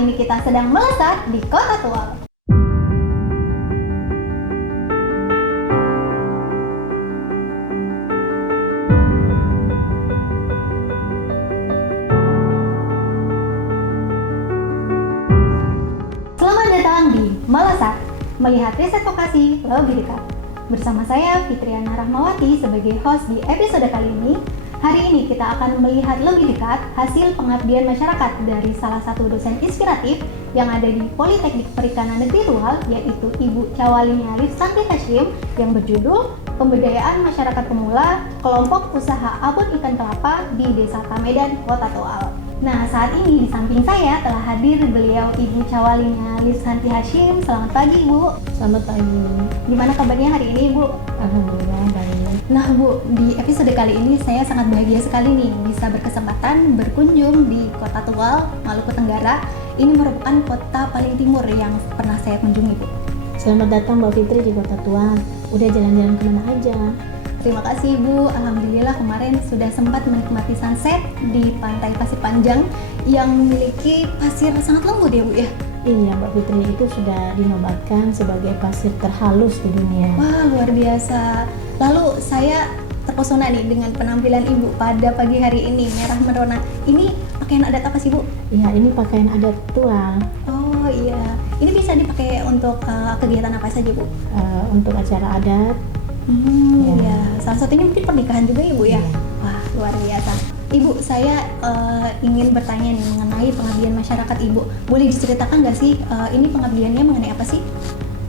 ini kita sedang melesat di Kota Tua. Selamat datang di Melesat, melihat riset vokasi lebih dekat. Bersama saya Fitriana Rahmawati sebagai host di episode kali ini. Hari ini kita akan melihat lebih dekat hasil pengabdian masyarakat dari salah satu dosen inspiratif yang ada di Politeknik Perikanan Negeri Tual, yaitu Ibu Cawalinya Livsanti Hashim, yang berjudul Pemberdayaan Masyarakat Pemula Kelompok Usaha Abon Ikan Kelapa di Desa Tamedan, Kota Tual. Nah, saat ini di samping saya telah hadir beliau Ibu Cawalinya Livsanti Hashim. Selamat pagi, Bu. Selamat pagi. Gimana kabarnya hari ini, Bu? Alhamdulillah baik. Nah, Bu, di episode kali ini saya sangat bahagia sekali nih bisa berkesempatan berkunjung di Kota Tual, Maluku Tenggara. Ini merupakan kota paling timur yang pernah saya kunjungi, Bu. Selamat datang Mbak Fitri di Kota Tual. Udah jalan-jalan kemana aja? Terima kasih, Bu. Alhamdulillah kemarin sudah sempat menikmati sunset di Pantai Pasir Panjang yang memiliki pasir sangat lembut ya, Bu ya? Iya, Mbak Fitri, itu sudah dinobatkan sebagai pasir terhalus di dunia. Wah, luar biasa. Lalu saya terpesona nih dengan penampilan Ibu pada pagi hari ini, merah merona. Ini pakaian adat apa sih, Bu? Iya, ini pakaian adat Tual. Oh iya, ini bisa dipakai untuk kegiatan apa saja, Bu? Untuk acara adat. Ya. Salah satunya mungkin pernikahan juga ya, Bu ya? Iya. Wah, luar biasa. Ibu, saya ingin bertanya nih mengenai pengabdian masyarakat Ibu. Boleh diceritakan nggak sih ini pengabdiannya mengenai apa sih?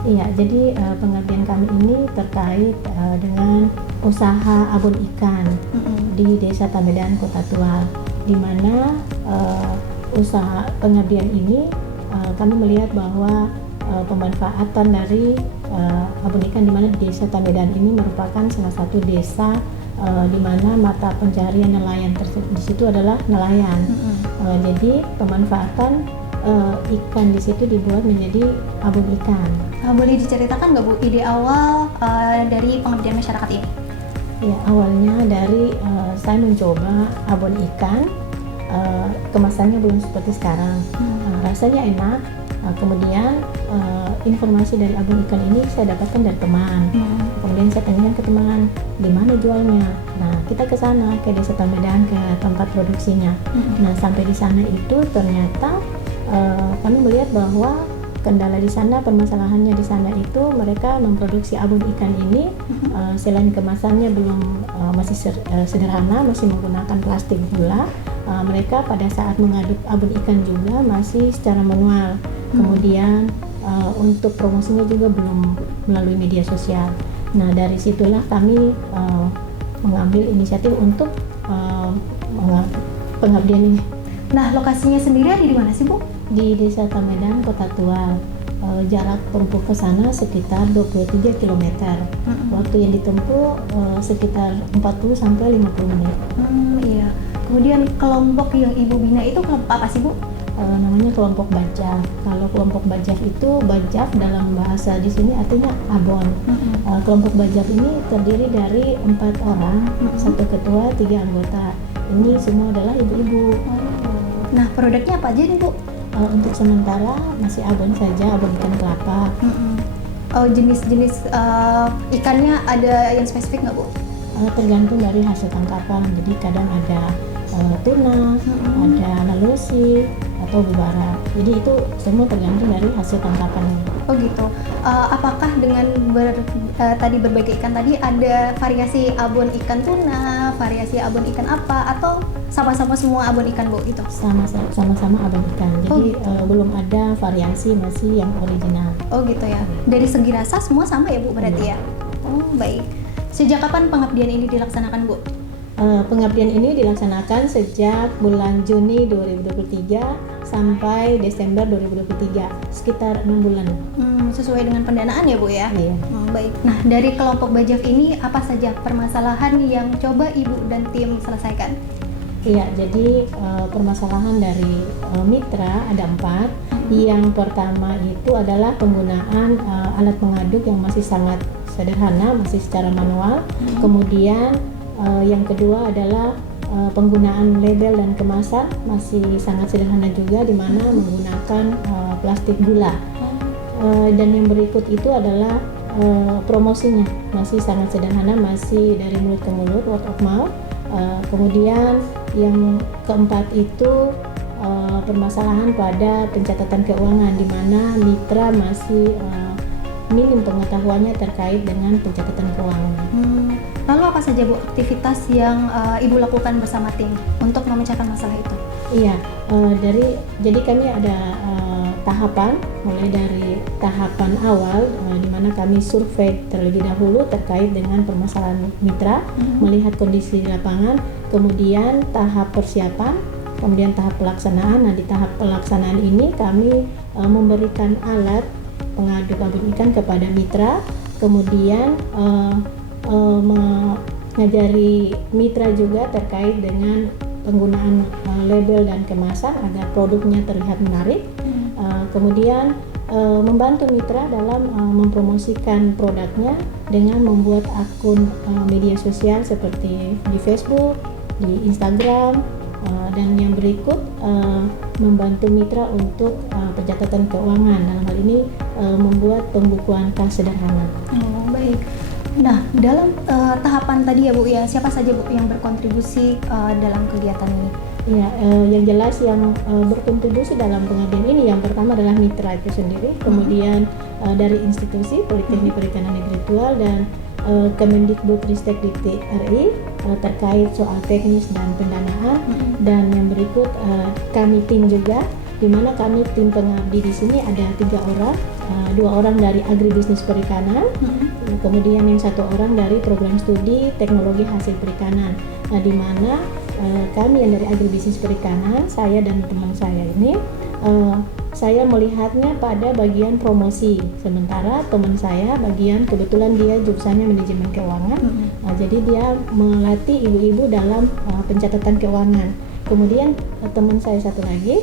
Iya, jadi pengabdian kami ini terkait dengan usaha abon ikan di Desa Tamedan, Kota Tual, di mana usaha pengabdian ini kami melihat bahwa pemanfaatan dari abon ikan di mana Desa Tamedan ini merupakan salah satu desa di mana mata pencaharian nelayan di situ adalah nelayan. Jadi pemanfaatan ikan di situ dibuat menjadi abon ikan. Boleh diceritakan nggak, Bu, ide awal dari pengabdian masyarakat ini? Ya, awalnya dari saya mencoba abon ikan, kemasannya belum seperti sekarang. Rasanya enak. Kemudian informasi dari abon ikan ini saya dapatkan dari teman. Kemudian saya tanyakan ke teman, di mana jualnya? Nah, kita ke sana, ke Desa Tamedan, ke tempat produksinya. Nah, sampai di sana itu ternyata kami melihat bahwa kendala di sana, permasalahannya di sana itu mereka memproduksi abon ikan ini selain kemasannya belum masih sederhana, masih menggunakan plastik pula. Mereka pada saat mengaduk abon ikan juga masih secara manual. Kemudian untuk promosinya juga belum melalui media sosial. Nah, dari situlah kami mengambil inisiatif untuk pengabdian ini. Nah, lokasinya sendiri ada di mana sih, Bu? Di Desa Tamedan, Kota Tual. Jarak tempuh ke sana sekitar 23 km. Waktu yang ditempuh sekitar 40 sampai 50 menit. Iya. Kemudian kelompok yang Ibu bina itu kelompok apa sih, Bu? Namanya kelompok Bajaf. Kalau kelompok Bajaf itu, Bajaf dalam bahasa di sini artinya abon. Kelompok Bajaf ini terdiri dari 4 orang, 1 ketua, 3 anggota. Ini semua adalah ibu-ibu. Nah, produknya apa aja nih, Bu? Untuk sementara masih abon saja, abon ikan kelapa. Oh, jenis-jenis ikannya ada yang spesifik nggak, Bu? Tergantung dari hasil tangkapan. Jadi kadang ada tuna, ada lalusi atau bubara. Jadi itu semua tergantung dari hasil tangkapannya. Oh gitu. Apakah dengan tadi berbagai ikan tadi ada variasi abon ikan tuna, variasi abon ikan apa, atau sama-sama semua abon ikan, Bu, gitu? Sama-sama abon ikan. Jadi belum ada variasi, masih yang original. Oh gitu ya. Dari segi rasa semua sama ya, Bu, berarti ya? Oh baik. Sejak kapan pengabdian ini dilaksanakan, Bu? Pengabdian ini dilaksanakan sejak bulan Juni 2023 sampai Desember 2023, sekitar 6 bulan. Sesuai dengan pendanaan ya, Bu ya? Iya. Baik. Nah, dari kelompok Bajaf ini apa saja permasalahan yang coba Ibu dan tim selesaikan? Iya, jadi permasalahan dari mitra ada 4. Yang pertama itu adalah penggunaan alat pengaduk yang masih sangat sederhana, masih secara manual. Kemudian yang kedua adalah penggunaan label dan kemasan masih sangat sederhana juga, di mana menggunakan plastik gula. Dan yang berikut itu adalah promosinya masih sangat sederhana, masih dari mulut ke mulut, word of mouth. Kemudian yang keempat itu permasalahan pada pencatatan keuangan, di mana mitra masih minim pengetahuannya terkait dengan pencatatan keuangan. Lalu apa saja Bu aktivitas yang Ibu lakukan bersama tim untuk memecahkan masalah itu? Iya, jadi kami ada tahapan, mulai dari tahapan awal di mana kami survei terlebih dahulu terkait dengan permasalahan mitra, melihat kondisi di lapangan, kemudian tahap persiapan, kemudian tahap pelaksanaan. Nah, di tahap pelaksanaan ini kami memberikan alat pengaduk abon ikan kepada mitra, kemudian mengajari mitra juga terkait dengan penggunaan label dan kemasan agar produknya terlihat menarik. Kemudian membantu mitra dalam mempromosikan produknya dengan membuat akun media sosial seperti di Facebook, di Instagram, dan yang berikut membantu mitra untuk pencatatan keuangan, dalam hal ini membuat pembukuan kas sederhana. Oh, baik. Nah, dalam tahapan tadi ya Bu ya, siapa saja Bu yang berkontribusi dalam kegiatan ini? Ya, yang jelas yang berkontribusi dalam pengabdian ini yang pertama adalah mitra itu sendiri, kemudian dari institusi Politeknik Perikanan Negeri Tual dan Kemendikbudristek Dikti RI terkait soal teknis dan pendanaan, dan yang berikut kami tim juga, di mana kami tim pengabdi di sini ada 3 orang, 2 orang dari agribisnis perikanan, kemudian yang 1 orang dari program studi teknologi hasil perikanan. Nah, di mana kami yang dari agribisnis perikanan, saya dan teman saya ini, saya melihatnya pada bagian promosi, sementara teman saya bagian, kebetulan dia jurusannya manajemen keuangan. Jadi dia melatih ibu-ibu dalam pencatatan keuangan. Kemudian teman saya satu lagi,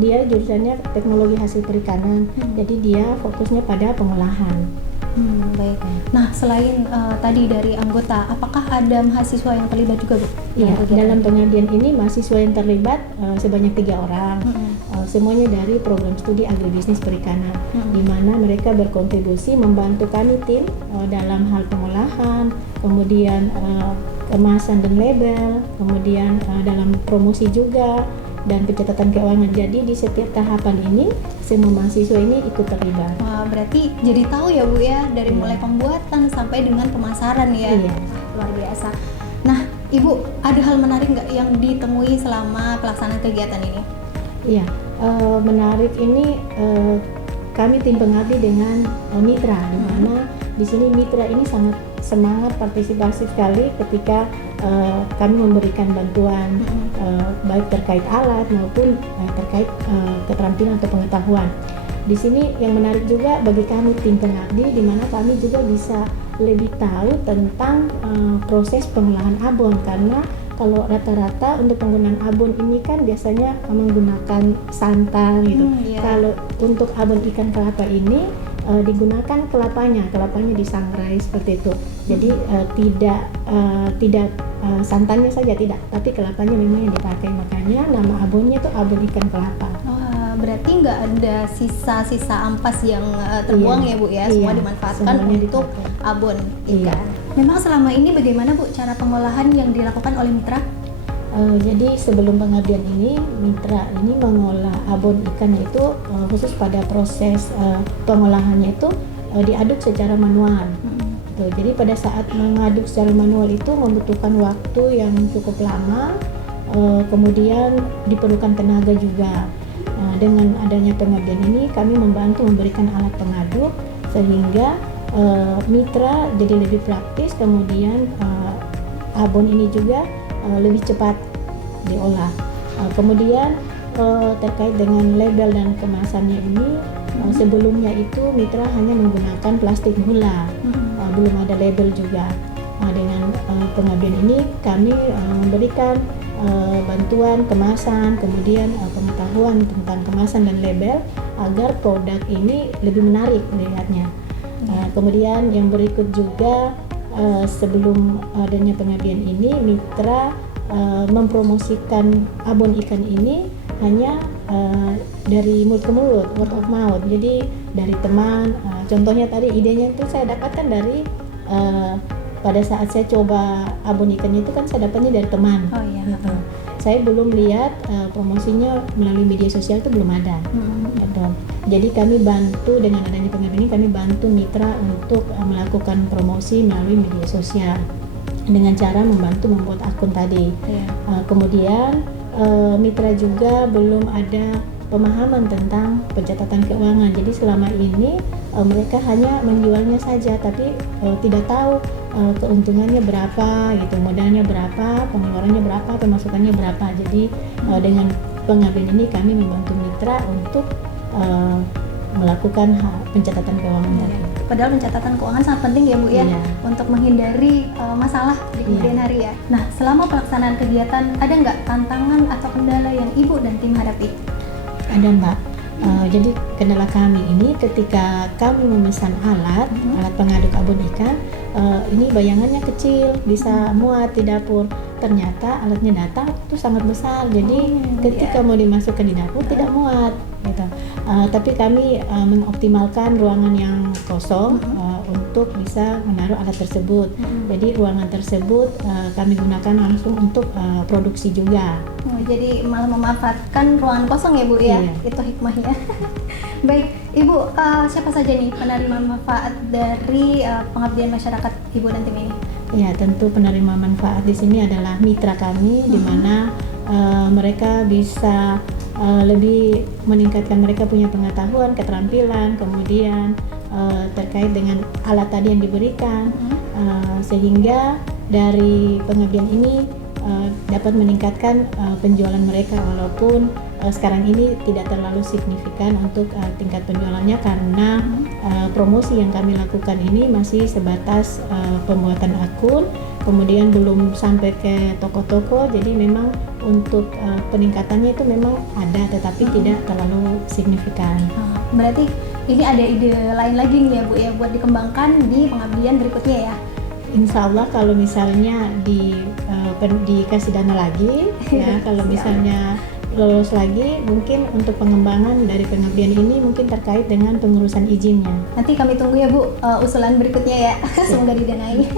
dia jurusannya teknologi hasil perikanan, jadi dia fokusnya pada pengolahan. Baik. Nah, selain tadi dari anggota, apakah ada mahasiswa yang terlibat juga Bu? Iya, dalam pengabdian ini mahasiswa yang terlibat sebanyak 3 orang, semuanya dari program studi agribisnis perikanan, di mana mereka berkontribusi membantu kami tim dalam hal pengolahan, kemudian kemasan dan label, kemudian dalam promosi juga, dan pencatatan keuangan. Jadi di setiap tahapan ini semua mahasiswa ini ikut terlibat. Wah, berarti jadi tahu ya Bu ya, dari mulai pembuatan sampai dengan pemasaran ya. Iya. Luar biasa. Nah, Ibu, ada hal menarik nggak yang ditemui selama pelaksanaan kegiatan ini? Iya, menarik ini kami tim pengabdi dengan mitra, di mana di sini mitra ini sangat semangat partisipasi sekali ketika kami memberikan bantuan baik terkait alat maupun terkait keterampilan atau pengetahuan. Di sini yang menarik juga bagi kami tim pengabdi, di mana kami juga bisa lebih tahu tentang proses pengolahan abon, karena kalau rata-rata untuk penggunaan abon ini kan biasanya menggunakan santan gitu. Kalau untuk abon ikan kelapa ini digunakan kelapanya disangrai seperti itu. Jadi tidak santannya saja tidak, tapi kelapanya memang yang dipakai, makanya nama abonnya itu abon ikan kelapa. Berarti nggak ada sisa-sisa ampas yang terbuang ya Bu ya, semua dimanfaatkan untuk abon ikan. Memang selama ini bagaimana Bu cara pengolahan yang dilakukan oleh mitra? Jadi sebelum pengabdian ini, mitra ini mengolah abon ikan itu khusus pada proses pengolahannya itu diaduk secara manual. Jadi pada saat mengaduk secara manual itu membutuhkan waktu yang cukup lama, kemudian diperlukan tenaga juga. Dengan adanya pengabdian ini kami membantu memberikan alat pengaduk sehingga mitra jadi lebih praktis, kemudian abon ini juga lebih cepat diolah. Kemudian terkait dengan label dan kemasannya ini, sebelumnya itu mitra hanya menggunakan plastik gula, belum ada label juga. Dengan pengabdian ini kami memberikan bantuan kemasan, kemudian pengetahuan tentang kemasan dan label agar produk ini lebih menarik dilihatnya. Kemudian yang berikut juga sebelum adanya pengabdian ini mitra mempromosikan abon ikan ini hanya dari mulut ke mulut, word of mouth. Jadi dari teman, contohnya tadi idenya itu saya dapatkan dari pada saat saya coba abon ikannya itu kan saya dapatnya dari teman. Oh iya. Gitu. Saya belum lihat promosinya melalui media sosial itu belum ada. Gitu. Jadi kami bantu dengan adanya pengabdian ini, kami bantu mitra untuk melakukan promosi melalui media sosial dengan cara membantu membuat akun tadi. Kemudian mitra juga belum ada pemahaman tentang pencatatan keuangan. Jadi selama ini mereka hanya menjualnya saja, tapi tidak tahu keuntungannya berapa, gitu, modalnya berapa, pengeluarannya berapa, pemasukannya berapa. Jadi dengan pengabdian ini kami membantu mitra untuk melakukan pencatatan keuangan tadi. Padahal pencatatan keuangan sangat penting ya Bu ya, untuk menghindari masalah di kemudian hari ya. Nah, selama pelaksanaan kegiatan ada nggak tantangan atau kendala yang Ibu dan tim hadapi? Ada Mbak. Jadi kendala kami ini ketika kami memesan alat pengaduk abon ikan, ini bayangannya kecil, bisa muat di dapur. Ternyata alatnya datang itu sangat besar, jadi ketika mau dimasukkan di dapur tidak muat gitu. Tapi kami mengoptimalkan ruangan yang kosong untuk bisa menaruh alat tersebut. Jadi ruangan tersebut kami gunakan langsung untuk produksi juga. Jadi malah memanfaatkan ruangan kosong ya Bu ya, itu hikmahnya. Baik, Ibu, siapa saja nih penerima manfaat dari pengabdian masyarakat Ibu dan tim ini? Ya, tentu penerima manfaat di sini adalah mitra kami, di mana mereka bisa lebih meningkatkan, mereka punya pengetahuan, keterampilan, kemudian terkait dengan alat tadi yang diberikan, sehingga dari pengabdian ini dapat meningkatkan penjualan mereka, walaupun sekarang ini tidak terlalu signifikan untuk tingkat penjualannya karena promosi yang kami lakukan ini masih sebatas pembuatan akun, kemudian belum sampai ke toko-toko. Jadi memang untuk peningkatannya itu memang ada, tetapi tidak terlalu signifikan. Berarti ini ada ide lain lagi nih ya Bu ya, buat dikembangkan di pengabdian berikutnya ya? Insya Allah kalau misalnya dikasih dana lagi ya, kalau misalnya lolos lagi, mungkin untuk pengembangan dari pengabdian ini mungkin terkait dengan pengurusan izinnya. Nanti kami tunggu ya Bu usulan berikutnya ya, semoga didanai.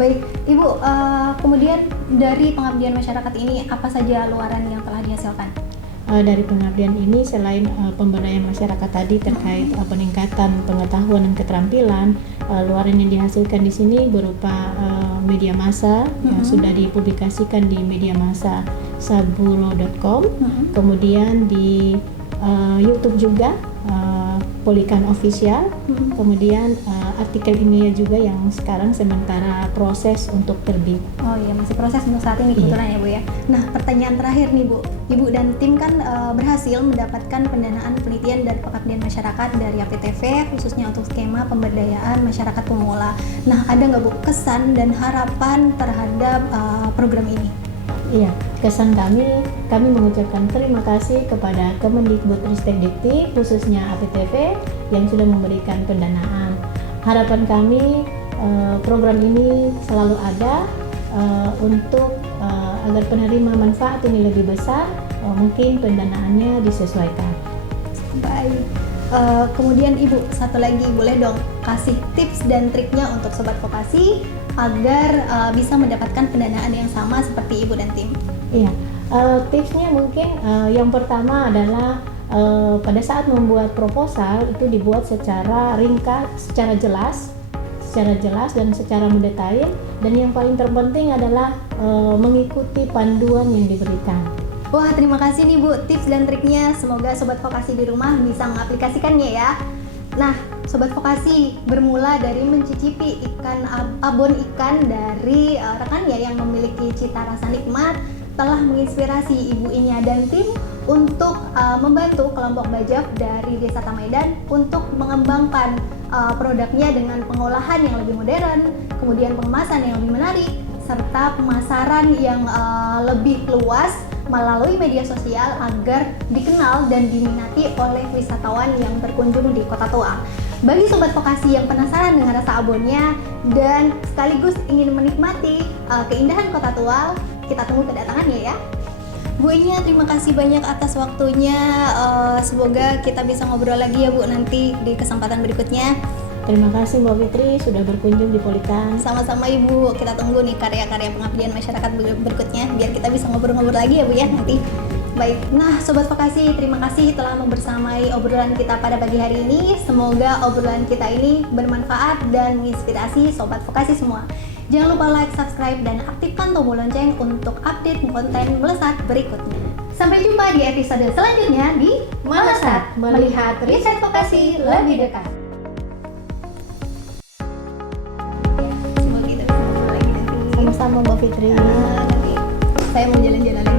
Baik Ibu, kemudian dari pengabdian masyarakat ini apa saja luaran yang telah dihasilkan? Dari pengabdian ini selain pemberdayaan masyarakat tadi terkait peningkatan pengetahuan dan keterampilan, luaran yang dihasilkan di sini berupa media massa yang sudah dipublikasikan di media massa sabulo.com, kemudian di YouTube juga Polikan Official, kemudian artikel ilmiah juga yang sekarang sementara proses untuk terbit. Oh iya, masih proses untuk saat ini kebetulan ya Bu ya. Nah, pertanyaan terakhir nih Bu, Ibu dan tim kan berhasil mendapatkan pendanaan penelitian dan pengabdian masyarakat dari APTV khususnya untuk skema pemberdayaan masyarakat pemula. Nah, ada nggak Bu kesan dan harapan terhadap program ini? Iya, kesan kami mengucapkan terima kasih kepada Kemendikbudristek Dikti khususnya APTV yang sudah memberikan pendanaan. Harapan kami program ini selalu ada untuk agar penerima manfaat ini lebih besar, mungkin pendanaannya disesuaikan. Baik. Kemudian Ibu, satu lagi boleh dong kasih tips dan triknya untuk Sobat Vokasi agar bisa mendapatkan pendanaan yang sama seperti Ibu dan tim. Iya, tipsnya mungkin yang pertama adalah pada saat membuat proposal itu dibuat secara ringkas, secara jelas dan secara mendetail, dan yang paling terpenting adalah mengikuti panduan yang diberikan. Wah, terima kasih nih Bu tips dan triknya. Semoga Sobat Vokasi di rumah bisa mengaplikasikannya ya. Nah, Sobat Vokasi, bermula dari mencicipi abon ikan dari rekannya yang memiliki cita rasa nikmat telah menginspirasi Ibu Inya dan tim untuk membantu kelompok Bajab dari Desa Tamaidan untuk mengembangkan produknya dengan pengolahan yang lebih modern, kemudian pengemasan yang lebih menarik, serta pemasaran yang lebih luas melalui media sosial agar dikenal dan diminati oleh wisatawan yang berkunjung di Kota Tua. Bagi sobat vokasi yang penasaran dengan rasa abonnya dan sekaligus ingin menikmati keindahan Kota Tual, kita tunggu kedatangannya ya. Bu Inya, terima kasih banyak atas waktunya. Semoga kita bisa ngobrol lagi ya Bu nanti di kesempatan berikutnya. Terima kasih Mbak Fitri sudah berkunjung di Polikan. Sama-sama Ibu, kita tunggu nih karya-karya pengabdian masyarakat berikutnya biar kita bisa ngobrol-ngobrol lagi ya Bu ya nanti. Baik, nah Sobat Vokasi, terima kasih telah membersamai obrolan kita pada pagi hari ini. Semoga obrolan kita ini bermanfaat dan menginspirasi Sobat Vokasi semua. Jangan lupa like, subscribe, dan aktifkan tombol lonceng untuk update konten Melesat berikutnya. Sampai jumpa di episode selanjutnya di Melesat, melihat riset vokasi lebih dekat. Semoga kita bisa ngobrol lagi nanti. Sama-sama Mbak Fitri. Nanti saya mau jalan-jalan lagi.